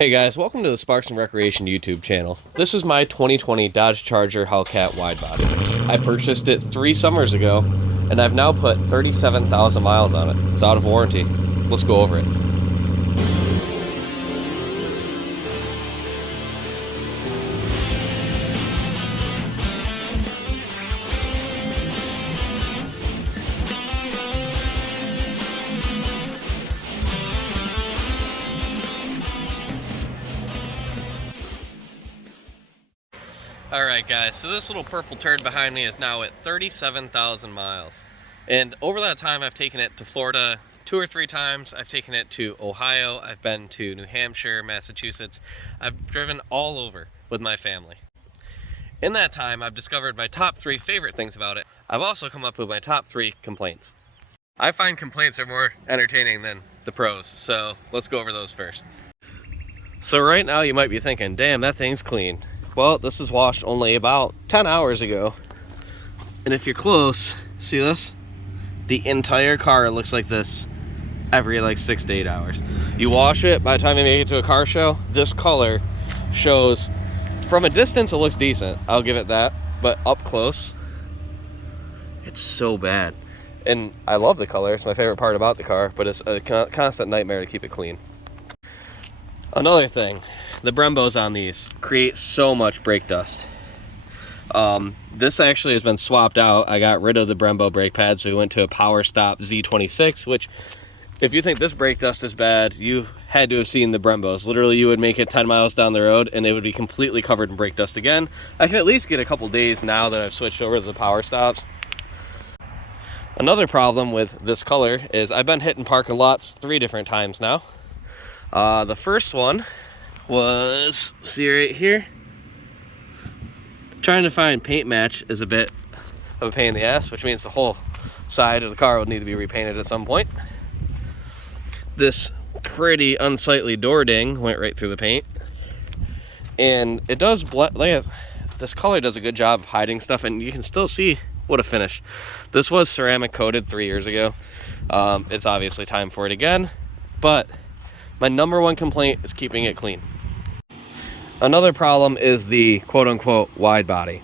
Hey guys, welcome to the Sparks and Recreation YouTube channel. This is my 2020 Dodge Charger Hellcat Widebody. I purchased it 3 summers ago, and I've now put 37,000 miles on it. It's out of warranty. Let's go over it. Alright guys, so this little purple turd behind me is now at 37,000 miles. And over that time I've taken it to Florida 2 or 3 times. I've taken it to Ohio, I've been to New Hampshire, Massachusetts. I've driven all over with my family. In that time I've discovered my top 3 favorite things about it. I've also come up with my top 3 complaints. I find complaints are more entertaining than the pros, so let's go over those first. So right now you might be thinking, damn, that thing's clean. Well, this was washed only about 10 hours ago. And if you're close, see this? The entire car looks like this every like 6 to 8 hours. You wash it, by the time you make it to a car show, this color shows, from a distance it looks decent, I'll give it that. But up close, it's so bad. And I love the color, it's my favorite part about the car, but it's a constant nightmare to keep it clean. Another thing, the Brembos on these create so much brake dust. This actually has been swapped out. I got rid of the Brembo brake pad, so we went to a Power Stop Z26, which, if you think this brake dust is bad, you had to have seen the Brembos. Literally, you would make it 10 miles down the road, and it would be completely covered in brake dust again. I can at least get a couple days now that I've switched over to the Power Stops. Another problem with this color is I've been hitting parking lots 3 different times now. The first one was, see right here, trying to find paint match is a bit of a pain in the ass, which means the whole side of the car would need to be repainted at some point. This pretty unsightly door ding went right through the paint, and it does this color does a good job of hiding stuff, and you can still see what a finish. This was ceramic coated 3 years ago. It's obviously time for it again, but my number 1 complaint is keeping it clean. Another problem is the quote-unquote wide body.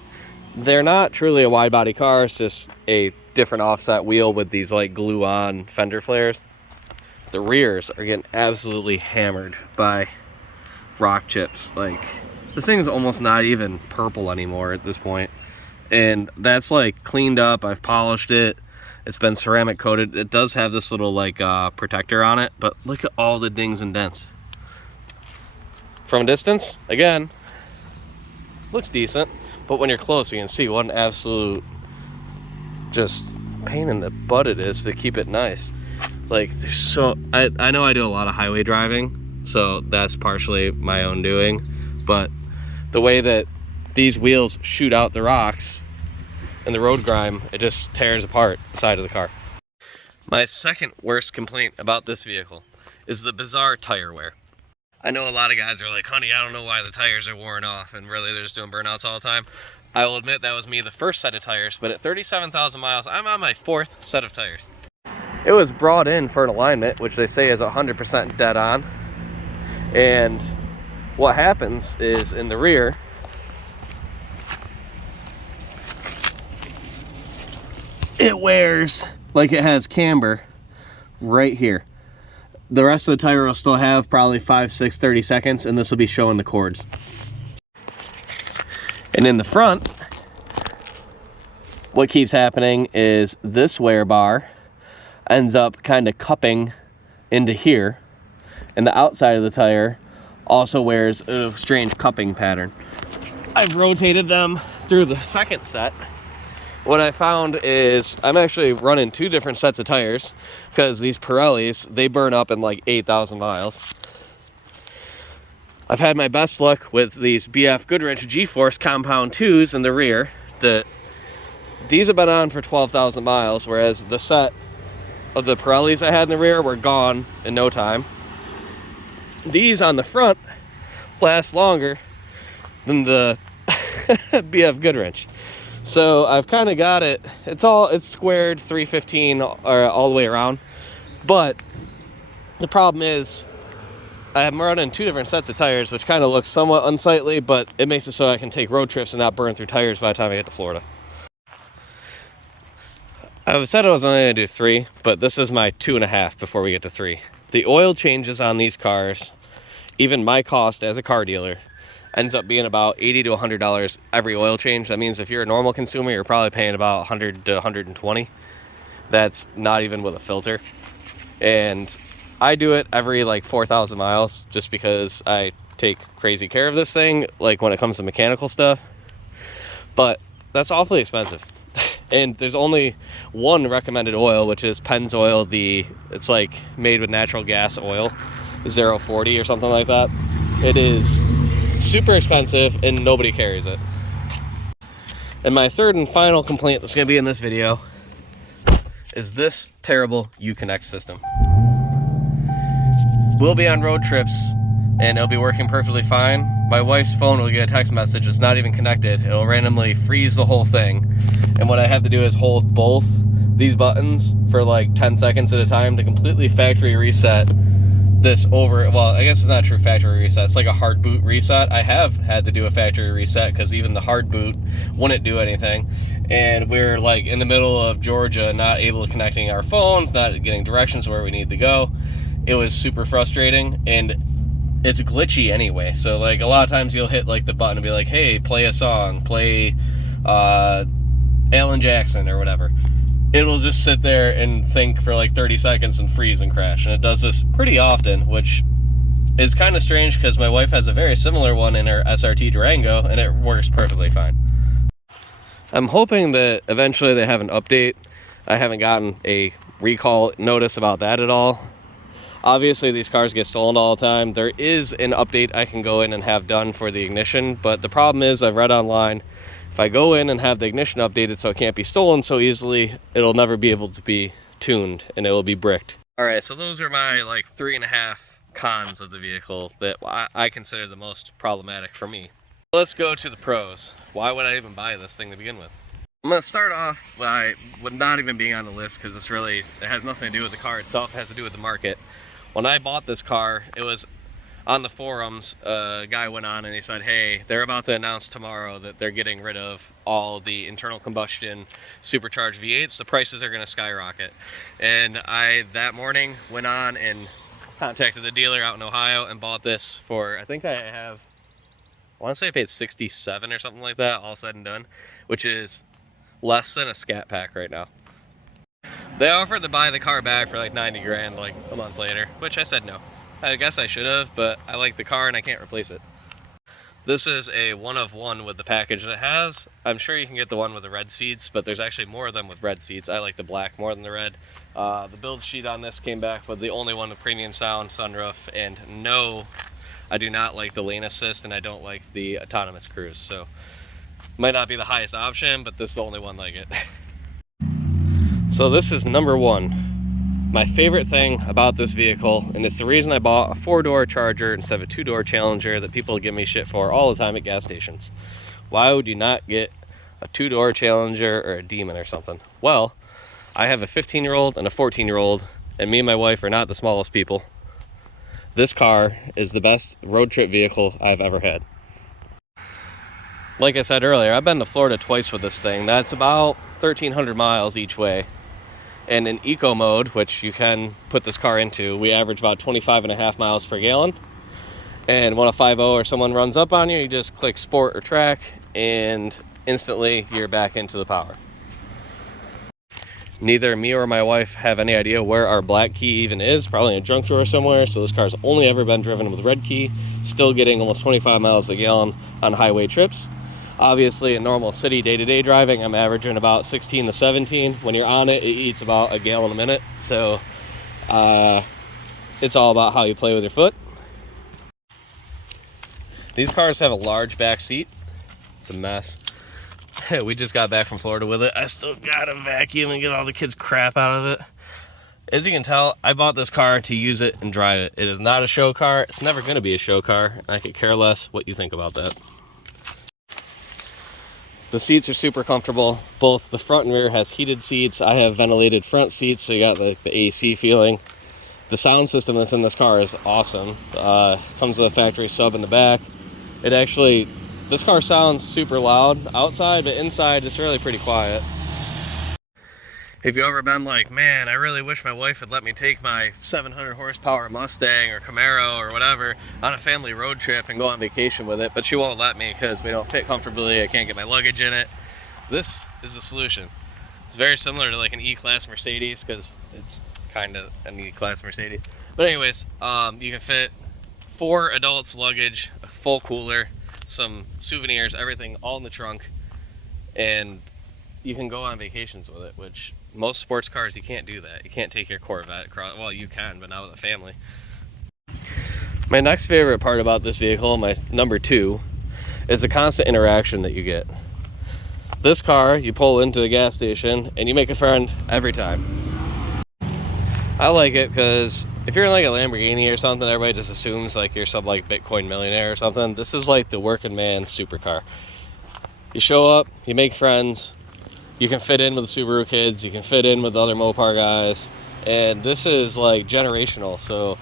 They're not truly a wide body car, it's just a different offset wheel with these like glue-on fender flares. The rears are getting absolutely hammered by rock chips. Like, this thing is almost not even purple anymore at this point. And that's like cleaned up, I've polished it. It's been ceramic coated. It does have this little like protector on it, but look at all the dings and dents. From a distance, again, looks decent, but when you're close, you can see what an absolute just pain in the butt it is to keep it nice. Like, there's so, I know I do a lot of highway driving, so that's partially my own doing, but the way that these wheels shoot out the rocks and the road grime, it just tears apart the side of the car. My second worst complaint about this vehicle is the bizarre tire wear. I know a lot of guys are like, honey, I don't know why the tires are worn off, and really they're just doing burnouts all the time. I will admit that was me the first set of tires, but at 37,000 miles, I'm on my 4th set of tires. It was brought in for an alignment, which they say is 100% dead on. And what happens is in the rear, it wears like it has camber right here. The rest of the tire will still have probably 5, 6, 30 seconds, and this will be showing the cords. And in the front, what keeps happening is this wear bar ends up kind of cupping into here, and the outside of the tire also wears a strange cupping pattern. I've rotated them through the second set. What I found is I'm actually running 2 different sets of tires because these Pirellis, they burn up in like 8,000 miles. I've had my best luck with these BF Goodwrench G-Force Compound 2s in the rear. These have been on for 12,000 miles, whereas the set of the Pirellis I had in the rear were gone in no time. These on the front last longer than the BF Goodwrench. So I've kind of got it, it's squared 315 all the way around, but the problem is I'm running 2 different sets of tires, which kind of looks somewhat unsightly, but it makes it so I can take road trips and not burn through tires by the time I get to Florida. I said I was only going to do 3, but this is my 2.5 before we get to 3. The oil changes on these cars, even my cost as a car dealer, ends up being about $80 to $100 every oil change. That means if you're a normal consumer, you're probably paying about 100 to 120. That's not even with a filter. And I do it every like 4,000 miles just because I take crazy care of this thing, like when it comes to mechanical stuff. But that's awfully expensive. And there's only one recommended oil, which is Pennzoil. It's like made with natural gas oil, 040 or something like that. It is super expensive and nobody carries it. And my third and final complaint that's going to be in this video is this terrible Uconnect system. We'll be on road trips and it'll be working perfectly fine. My wife's phone will get a text message, it's not even connected. It'll randomly freeze the whole thing. And what I have to do is hold both these buttons for like 10 seconds at a time to completely factory reset this over. Well, I guess it's not a true factory reset. It's like a hard boot reset. I have had to do a factory reset because even the hard boot wouldn't do anything. And we're like in the middle of Georgia, not able to connecting our phones, not getting directions where we need to go. It was super frustrating, and it's glitchy anyway. So like a lot of times you'll hit like the button and be like, hey, play a song, play Alan Jackson or whatever. It'll just sit there and think for like 30 seconds and freeze and crash. And it does this pretty often, which is kind of strange because my wife has a very similar one in her SRT Durango and it works perfectly fine. I'm hoping that eventually they have an update. I haven't gotten a recall notice about that at all. Obviously these cars get stolen all the time. There is an update I can go in and have done for the ignition, but the problem is I've read online, if I go in and have the ignition updated so it can't be stolen so easily, it'll never be able to be tuned and it will be bricked. All right, so those are my like 3.5 cons of the vehicle that I consider the most problematic for me. Let's go to the pros. Why would I even buy this thing to begin with? I'm gonna start off with not even being on the list because it has nothing to do with the car itself, it has to do with the market. When I bought this car, it was on the forums, a guy went on and he said, hey, they're about to announce tomorrow that they're getting rid of all the internal combustion supercharged V8s. The prices are gonna skyrocket. And I, that morning, went on and contacted the dealer out in Ohio and bought this for, I think I wanna say I paid $67 or something like that, all said and done, which is less than a Scat Pack right now. They offered to buy the car back for like 90 grand like a month later, which I said no. I guess I should have, but I like the car and I can't replace it. This is a one of one with the package that it has. I'm sure you can get the one with the red seats, but there's actually more of them with red seats. I like the black more than the red. The build sheet on this came back with the only one with premium sound, sunroof, and no, I do not like the lane assist and I don't like the autonomous cruise. So might not be the highest option, but this is the only one like it. So this is number one. My favorite thing about this vehicle, and it's the reason I bought a 4-door Charger instead of a 2-door Challenger that people give me shit for all the time at gas stations. Why would you not get a 2-door Challenger or a Demon or something? Well, I have a 15-year-old and a 14-year-old, and me and my wife are not the smallest people. This car is the best road trip vehicle I've ever had. Like I said earlier, I've been to Florida twice with this thing. That's about 1,300 miles each way. And in eco mode, which you can put this car into, we average about 25.5 miles per gallon. And when a 5.0 or someone runs up on you, you just click sport or track and instantly you're back into the power. Neither me or my wife have any idea where our black key even is, probably in a junk drawer somewhere. So this car's only ever been driven with red key, still getting almost 25 miles a gallon on highway trips. Obviously, in normal city day-to-day driving, I'm averaging about 16 to 17. When you're on it, it eats about a gallon a minute. So it's all about how you play with your foot. These cars have a large back seat. It's a mess. We just got back from Florida with it. I still gotta vacuum and get all the kids' crap out of it. As you can tell, I bought this car to use it and drive it. It is not a show car. It's never gonna be a show car. I could care less what you think about that. The seats are super comfortable. Both the front and rear has heated seats. I have ventilated front seats, so you got like the AC feeling. The sound system that's in this car is awesome. Comes with a factory sub in the back. This car sounds super loud outside, but inside it's really pretty quiet. Have you ever been like, man, I really wish my wife would let me take my 700 horsepower Mustang or Camaro or whatever on a family road trip and go on vacation with it, but she won't let me because we don't fit comfortably, I can't get my luggage in it? This is the solution. It's very similar to like an E-Class Mercedes because it's kind of an E-Class Mercedes. But anyways, you can fit 4 adults luggage, a full cooler, some souvenirs, everything all in the trunk, and you can go on vacations with it, which most sports cars, you can't do that. You can't take your Corvette across. Well, you can, but not with a family. My next favorite part about this vehicle, my number 2, is the constant interaction that you get. This car, you pull into the gas station and you make a friend every time. I like it because if you're in like a Lamborghini or something, everybody just assumes like you're some like Bitcoin millionaire or something. This is like the working man supercar. You show up, you make friends, you can fit in with the Subaru kids, you can fit in with the other Mopar guys, and this is like generational. So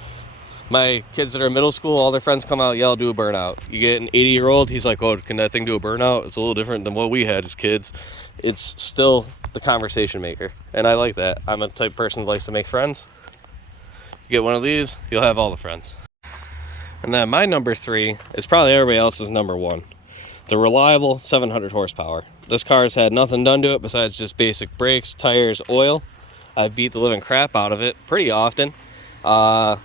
my kids that are in middle school, all their friends come out, yell, do a burnout. You get an 80-year-old, he's like, oh, can that thing do a burnout? It's a little different than what we had as kids. It's still the conversation maker, and I like that. I'm a type of person that likes to make friends. You get one of these, you'll have all the friends. And then my number 3 is probably everybody else's number 1. The reliable 700 horsepower. This car's had nothing done to it besides just basic brakes, tires, oil. I've beat the living crap out of it pretty often. I've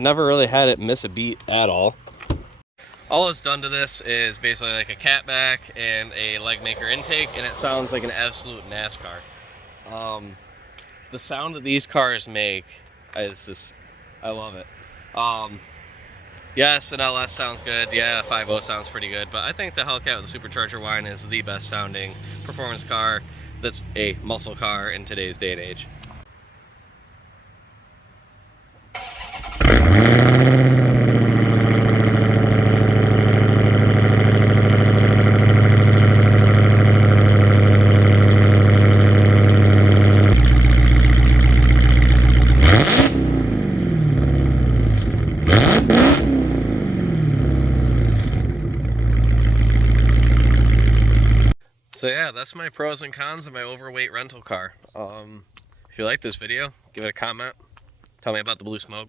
never really had it miss a beat at all. All it's done to this is basically like a catback and a leg maker intake, and it sounds like an absolute NASCAR. The sound that these cars make, I love it. Yes, an LS sounds good. Yeah, 5.0 sounds pretty good. But I think the Hellcat with the supercharger whine is the best sounding performance car that's a muscle car in today's day and age. So yeah, that's my pros and cons of my overweight rental car. If you like this video, give it a comment. Tell me about the blue smoke.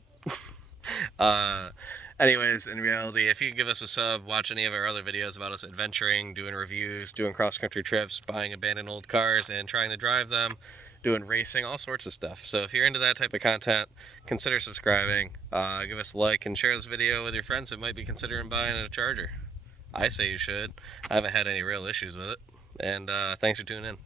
Anyways, in reality, if you give us a sub, watch any of our other videos about us adventuring, doing reviews, doing cross-country trips, buying abandoned old cars and trying to drive them, doing racing, all sorts of stuff. So if you're into that type of content, consider subscribing, give us a like, and share this video with your friends that might be considering buying a Charger. I say you should. I haven't had any real issues with it. And thanks for tuning in.